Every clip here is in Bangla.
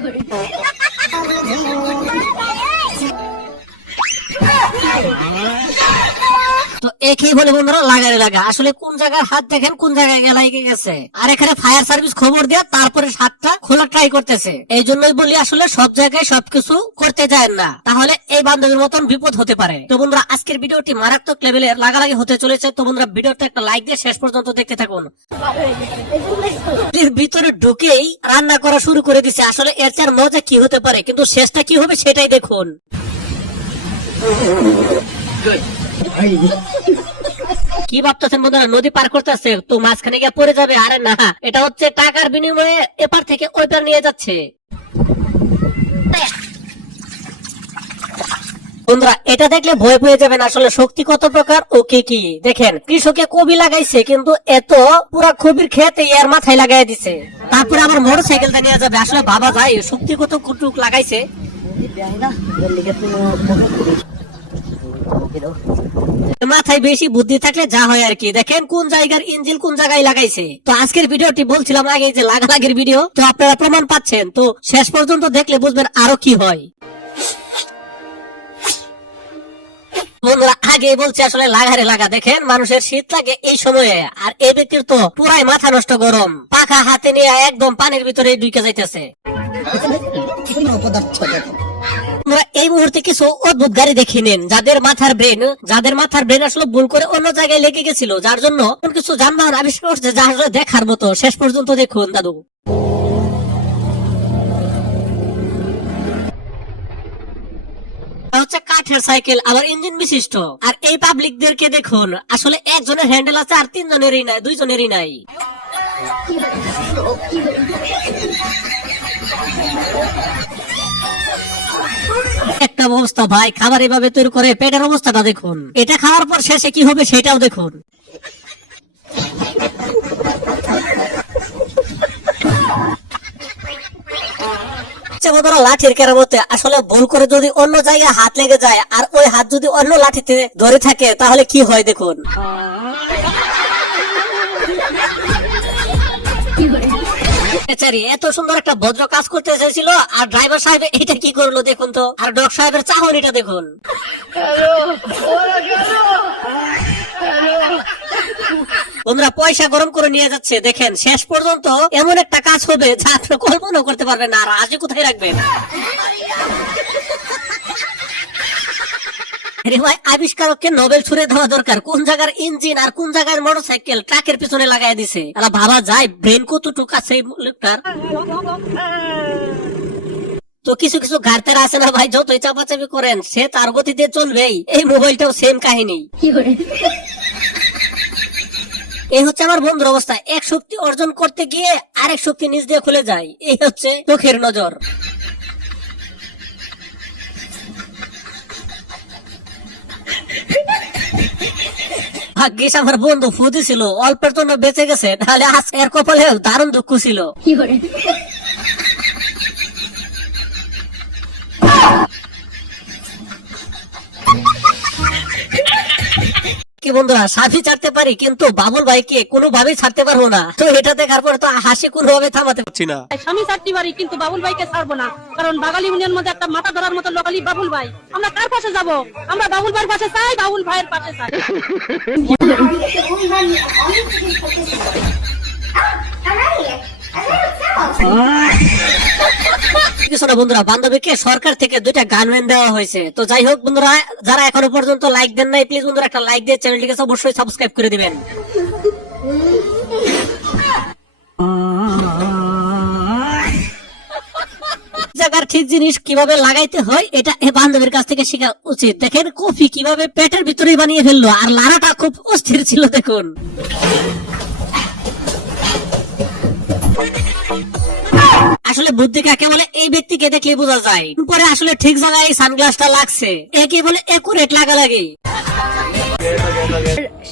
তো একই বলে বন্ধুরা, লাগারে লাগা। আসলে কোন জায়গায় হাত দেখেন, কোন জায়গায় গেলাইকে গেছে। আর এখানে ফায়ার সার্ভিস খবর দেয়া, তারপরে হাতটা খোলা ট্রাই করতেছে। এই জন্যই বলি আসলে সব জায়গায় সবকিছু করতে যায় না। তাহলে এই বান্ধবীর মতন বিপদ হতে পারে। তো বন্ধুরা, আজকের ভিডিওটি মারাত্মক লেভেলের লাগালাগি হতে চলেছে। তো বন্ধুরা ভিডিওটা একটা লাইক দিয়ে শেষ পর্যন্ত দেখতে থাকুন। ভিতরে ঢুকেই রান্না করা শুরু করে দিছে। আসলে এর চার মজা কি হতে পারে? কিন্তু শেষটা কি হবে সেটাই দেখুন। কি ভাবতেছেন বন্ধুরা? নদী পার করতেছে, তো মাঝখানে গিয়ে পড়ে যাবে। আরে না, এটা হচ্ছে টাকার বিনিময়ে এপার থেকে ওই পার নিয়ে যাচ্ছে। বন্ধুরা, এটা দেখলে ভয় পেয়ে যাবেন আসলে শক্তি কত প্রকার ও কি কি। দেখেন, কৃষকে কবি লাগাইছে, কিন্তু এত পুরা কবির খেতে এর মাথায় লাগাই দিছে। তারপরে আবার মোটর সাইকেলটা নিয়ে যাবে। আসলে বাবা যায়, শক্তি কত কুটুক লাগাইছে। মাথায় বেশি বুদ্ধি থাকলে যা হয় আর কি। দেখেন কোন জায়গার ইঞ্জিন কোন জায়গায় লাগাইছে। তো আজকের ভিডিওটি বলছিলাম আগে যে লাগালাগির ভিডিও। তো আপনারা প্রমাণ পাচ্ছেন। তো শেষ পর্যন্ত দেখলে বুঝবেন আরও কি হয়। বন্ধুরা, আগে বলছে আসলে লাগারে লাগা। দেখেন মানুষের শীত লাগে এই সময়ে। আর এই ব্যক্তির তো পুরাই মাথা নষ্ট গরম। পাখা হাতে নিয়ে একদম পানির ভিতরে ঢুকে যাইতেছে। এই মুহূর্তে কিছু অদ্ভুত গাড়ি দেখে নিন। যাদের মাথার ব্রেন, যাদের মাথার ব্রেন আসলে ভুল করে অন্য জায়গায় লেগে গেছিল, যার জন্য কিছু যানবাহন আবিষ্কার করছে যা দেখার মতো। শেষ পর্যন্ত দেখুন, দাদু। হচ্ছে কাঠের সাইকেল, আবার ইঞ্জিন বিশিষ্ট। আর এই পাবলিকদেরকে দেখুন, আসলে একজনের হ্যান্ডেল আছে আর তিনজনেরই নাই, দুইজনেরই নাই। একটা অবস্থা, ভাই। খাবার এভাবে তৈরি করে, পেটের অবস্থাটা দেখুন। এটা খাওয়ার পর শেষে কি হবে সেটাও দেখুন। আচ্ছা লাঠির কেরামতে আসলে ভুল করে যদি অন্য জায়গায় হাত লেগে যায়, আর ওই হাত যদি অন্য লাঠিতে ধরে থাকে, তাহলে কি হয় দেখুন? বেচারি এত সুন্দর একটা ভদ্র কাজ করতে চাইছিল আর ড্রাইভার সাহেব এটা কি করল দেখুন তো? আর ডক সাহেবের চাহনিটা দেখুন। বন্ধুরা পয়সা গরম করে নিয়ে যাচ্ছে দেখেন শেষ পর্যন্ত এমন একটা কাজ হবে যা আপনি কল্পনা করতে পারবেন না। আর আজকে কোথায় রাখবেন? আরে ভাই আবিষ্কারককে নোবেল ছুড়ে দেওয়া দরকার। কোন জায়গার ইঞ্জিন আর কোন জায়গার মোটরসাইকেল ট্রাকের পিছনে লাগাই দিছে? আলা ভাবা যায় ব্রেন কতটুকু আছে লোকটার? তো কিছু কিছু ঘাটতারা আছে না ভাই যতই চাপাচাপি করেন সে তার গতিতে চলবেই। এই মোবাইলটাও সেম কাহিনী। এই হচ্ছে আমার বন্ধুর অবস্থা। এক শক্তি অর্জন করতে গিয়ে আরেক শক্তি নিজ দিয়ে খুলে যায়। এই হচ্ছে চোখের নজর। ভাগ্যিস আমার বন্ধু ফুদি ছিল, অল্পের জন্য বেঁচে গেছে তাহলে আজ এর কপালে দারুণ দুঃখ ছিল। কি বন্ধুরা সাথী ছাড়তে পারি কিন্তু বাবুল ভাইকে কোনোভাবেই ছাড়তে পারব না তো এটা দেখার পর তো হাসি কোনোভাবে থামাতে পারছি না স্বামী চারটি বাড়ি কিন্তু বাবুল ভাইকে ছাড়বো না কারণ বাগালি ইউনিয়ন মধ্যে একটা মাথা ধরার মতো লোকালি বাবুল ভাই আমরা কার পাশে যাব আমরা বাবুল ভাইয়ের পাশে চাই বাবুল ভাইয়ের পাশে চাই কিছু না বন্ধুরা, বান্ধবীকে সরকার থেকে দুইটা গানম্যান দেওয়া হয়েছে। তো যাই হোক বন্ধুরা, যারা এখনও পর্যন্ত লাইক দেন নাই প্লিজ বন্ধুরা, একটা লাইক দিয়ে চ্যানেলটিকে অবশ্যই সাবস্ক্রাইব করে দিবেন। ঠিক জিনিস কীভাবে লাগাইতে হয়, এটা এ বান্ধবীর কাছ থেকে শেখা উচিত। দেখেন কফি কীভাবে পেটের ভিতরেই বানিয়ে ফেলল, আর লারাটা খুব অস্থির ছিল, দেখুন। আসলে বুদ্ধি কাকে বলে? এই ব্যক্তিকে দেখলে বোঝা যায়। পরে আসলে ঠিক জায়গায় সানগ্লাসটা লাগছে। একে বলে একুরেট লাগা লাগে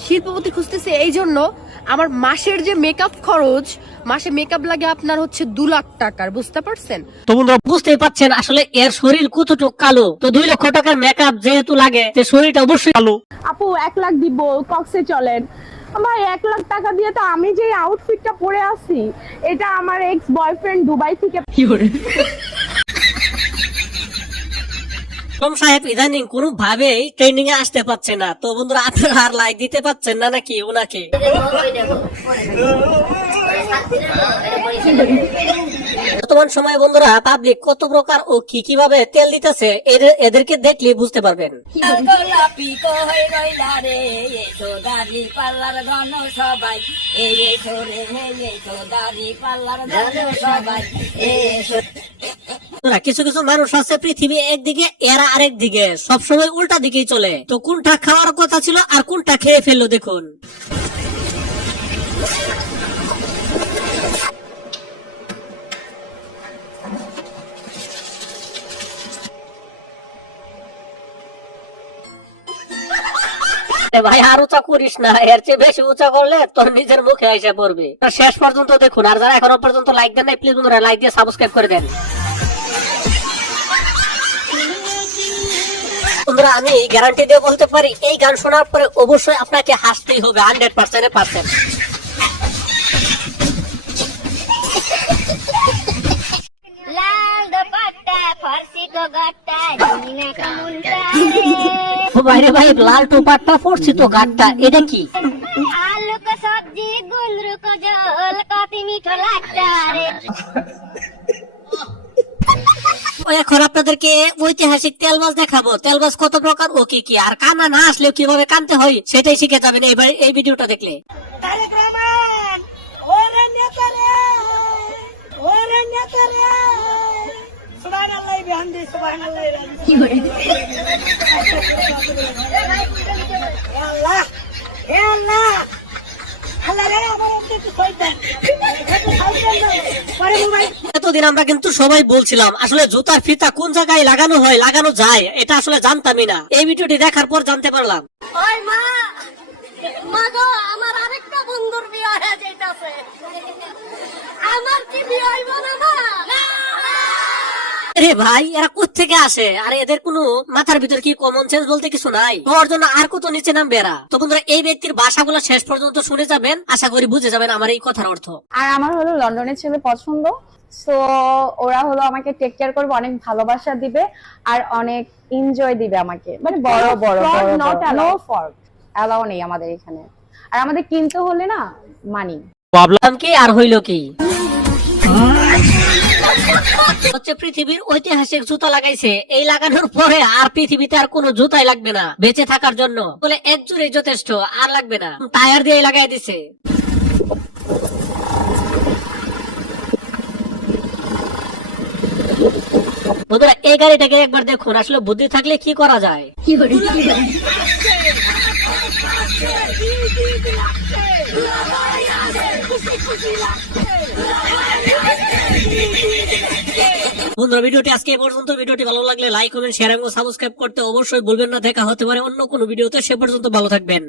শিল্পপতি খুঁজতেছে এই জন্য আমার মাসের যে মেকআপ খরচ মাসে মেকআপ লাগে আপনার হচ্ছে দু লাখ টাকার বুঝতে পারছেন? তো বন্ধুরা বুঝতেই পারছেন আসলে এর শরীর কতটুকু কালো? তো দুই লক্ষ টাকার মেকআপ যেহেতু লাগে তো শরীরটা অবশ্যই কালো। আপু এক লাখ দিব কক্সে চলেন। আমার এক লাখ টাকা দিয়ে তো আমি যে আউটফিটটা পরে আসি এটা আমার এক্স বয়ফ্রেন্ড দুবাই থেকে সাহেব ইদানিং এ আসতে পারছে না। তো বন্ধুরা আপনারা আর লাইক দিতে পারছেন না নাকি ওনাকে? বর্তমান সময়ে বন্ধুরা পাবলিক কত প্রকার ও কি কীভাবে তেল দিতেছে এদেরকে দেখলে বুঝতে পারবেন। কিছু কিছু মানুষ আছে পৃথিবী একদিকে এরা আরেক দিকে সবসময় উল্টা দিকেই চলে। তো কোনটা খাওয়ার কথা ছিল আর কোনটা খেয়ে ফেলল দেখুন। ভাই, আর উঁচা করিস না। এর চেয়ে বেশি উঁচা করলে তোর নিজের মুখে এসে পড়বে। শেষ পর্যন্ত দেখুন, আর যারা এখনও পর্যন্ত লাইক দেন নাই প্লিজ বন্ধুরা লাইক দিয়ে সাবস্ক্রাইব করে দেন। বন্ধুরা, আমি গ্যারান্টি দিয়ে বলতে পারি, এই গান শোনার পরে অবশ্যই আপনাকে হাসতেই হবে হান্ড্রেড পার্সেন্ট পার্সেন্ট লাল দোপাট্টা জমিনে কামুনটা রে ও ভাই লাল টোপারটা পড়ছি তো গানটা এটা কি? আলু সবজি গুন্দরু জল কতি মিঠো লাগতা এখন আপনাদেরকে ঐতিহাসিক তেল মাছ দেখাবো। তেল মাছ কত প্রকার ও কি কি? আর কানা না আসলেও কীভাবে কানতে হয় সেটাই শিখে যাবেন এবার এই ভিডিওটা দেখলে। এতদিন আমরা কিন্তু সবাই বলছিলাম, আসলে জুতার ফিতা কোন জায়গায় লাগানো হয়, লাগানো যায়? এটা আসলে জানতামই না। এই ভিডিওটি দেখার পর জানতে পারলাম। আমার কি বিয়ে না মা রে ভাই এরা কোথেকে আসে? আর এদের কোনো মাথার ভিতর কি কমন সেন্স বলতে কিছু নাই? তোমার জন্য আর কত নিচে নামবে এরা? তো বন্ধুরা এই ব্যক্তির ভাষাগুলো শেষ পর্যন্ত শুনে যাবেন। আশা করি বুঝে যাবেন আমার এই কথার অর্থ। আর আমার হলো লন্ডনের ছেলে পছন্দ। সো ওরা হলো আমাকে টেক কেয়ার করবে অনেক ভালোবাসা দিবে আর অনেক এনজয় দিবে আমাকে। মানে বড় বড় fraud বড় not no allowed. Fraud allow নেই আমাদের এখানে। আর আমাদের কিনতে হলে না মানি প্রবলেম কি আর হইল কি? হচ্ছে পৃথিবীর ঐতিহাসিক জুতা লাগাইছে। এই লাগানোর পরে আর পৃথিবীতে আর কোনো জুতাই লাগবে না। বেঁচে থাকার জন্য। বলে এক জুড়ে যথেষ্ট, আর লাগবে না। টায়ার দিয়ে লাগাই দিছে। বন্ধুরা এই গাড়িটাকে একবার দেখুন। আসলে বুদ্ধি থাকলে কি করা যায়? বন্ধুরা ভিডিওটি আজকে এই পর্যন্ত। ভিডিওটি ভালো লাগলে লাইক কমেন্ট শেয়ার এবং সাবস্ক্রাইব করতে অবশ্যই ভুলবেন না। দেখা হতে পারে অন্য কোনো ভিডিওতে। সে পর্যন্ত ভালো থাকবেন।